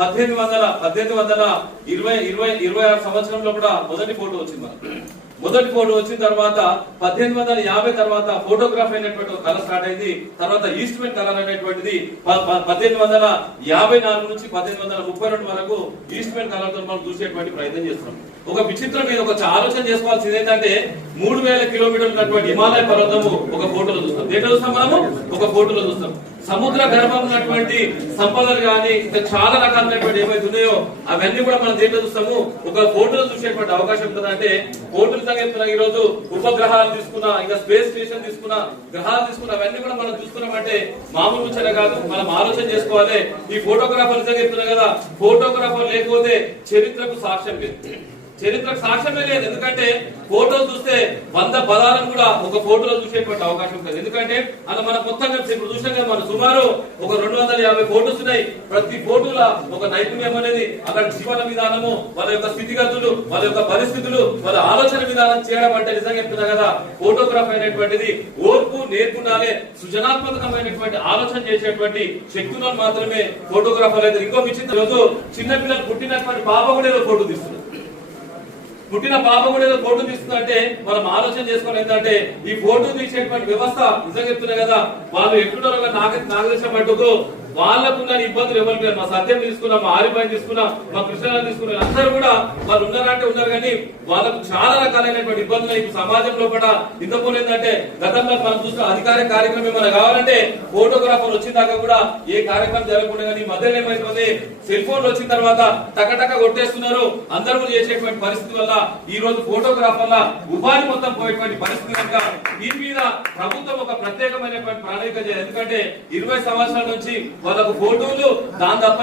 1826 సంవత్సరంలో కూడా మొదటి ఫోటో వచ్చింది మనకు. మొదటి ఫోటో వచ్చిన తర్వాత 1850 తర్వాత ఫోటోగ్రాఫ్ అయినటువంటి కళ స్టార్ట్ అయింది. తర్వాత ఈస్ట్మెన్ కలర్ అనేటువంటిది 1854 నుంచి 1832 వరకు ఈస్ట్మెన్ కలర్ తో మనం చూసేటువంటి ప్రయత్నం చేస్తున్నాం. ఒక విచిత్రం మీద ఒక ఆలోచన చేసుకోవాల్సింది ఏంటంటే 3000 కిలోమీటర్లు ఉన్నటువంటి హిమాలయ పర్వతము ఒక ఫోటోలో చూస్తాం. దేంట్లో చూస్తాం మనము? ఒక ఫోటోలో చూస్తాం. సముద్ర గర్భం ఉన్నటువంటి సంపదలు కానీ ఇంకా చాలా రకాలైనటువంటి ఏవైతే ఉన్నాయో అవన్నీ కూడా మనం దేంట్లో చూస్తాము? ఒక ఫోటోలో చూసేటువంటి అవకాశం ఉంటుందంటే ఫోటోలు సంగతి ఈ రోజు ఉపగ్రహాలు తీసుకున్నా, ఇంకా స్పేస్ స్టేషన్ తీసుకున్నా, గ్రహాలు తీసుకున్నా, అవన్నీ కూడా మనం చూస్తున్నామంటే మామూలు ముచ్చట కాదు. మనం ఆలోచన చేసుకోవాలి. ఈ ఫోటోగ్రాఫర్ చెప్తున్నా కదా, ఫోటోగ్రాఫర్ లేకపోతే చరిత్రకు సాక్ష్యం లేదు. చరిత్రకు సాక్ష్యమే లేదు. ఎందుకంటే ఫోటోలు చూస్తే 100 పదాలను కూడా ఒక ఫోటోలో చూసేటువంటి అవకాశం ఉంటుంది. ఎందుకంటే అలా మన మొత్తంగా ఇప్పుడు చూసాం కదా, మన సుమారు ఒక 250 ఫోటోస్ ఉన్నాయి. ప్రతి ఫోటోలో ఒక నైపుణ్యం అనేది, అక్కడ జీవన విధానము, వాళ్ళ యొక్క స్థితిగతులు, వాళ్ళ యొక్క పరిస్థితులు, వాళ్ళ ఆలోచన విధానం చేయడం అంటే నిజంగా చెప్తున్నా కదా, ఫోటోగ్రాఫ్ అయినటువంటిది ఓర్పు, నేర్పునాలే, సృజనాత్మకమైనటువంటి ఆలోచన చేసేటువంటి శక్తులను మాత్రమే ఫోటోగ్రాఫర్ అయితే. ఇంకో విచిత్రం, చిన్నపిల్లలు పుట్టినటువంటి పాప కూడా ఏదో ఫోటో తీస్తున్నారు. పుట్టిన పాప కూడా ఏదో ఫోటో తీస్తుందంటే మనం ఆలోచన చేసుకోవాలి. ఏంటంటే ఈ ఫోటో తీసేటువంటి వ్యవస్థ నిజంగా చెప్తున్నా కదా, వాళ్ళు ఎట్లున్నారో నాకు తెలిసిన మట్టుకు వాళ్ళకున్న ఇబ్బందులు ఎవరికి లేదు. మా సత్యం తీసుకున్నా, మా ఆరిబాయిని తీసుకున్నా, మా కృష్ణాన్ని తీసుకున్నా, అందరూ కూడా వాళ్ళు ఉన్నారంటే ఉన్నారు. కానీ వాళ్ళకు చాలా రకాలైనటువంటి ఇబ్బందులు ఇప్పుడు సమాజంలో కూడా. ఇంతకుముందు ఏంటంటే గతంలో మనం చూసిన అధికారిక కార్యక్రమం ఏమైనా కావాలంటే ఫోటోగ్రాఫర్ వచ్చిన దాకా కూడా ఏ కార్యక్రమం జరగకుండా, కానీ మధ్యలో ఏమైతుంది, సెల్ ఫోన్లు వచ్చిన తర్వాత టకటక కొట్టేస్తున్నారు. అందరూ చేసేటువంటి పరిస్థితి వల్ల ఈ రోజు ఫోటోగ్రాఫ్ వల్ల ఉపాధి మొత్తం పోయేటువంటి పరిస్థితి కనుక దీని మీద ప్రభుత్వం ఒక ప్రత్యేకమైనటువంటి ప్రణాళిక చేయాలి. ఎందుకంటే 20 సంవత్సరాల నుంచి వాళ్ళకు ఫోటోలు దాని తప్ప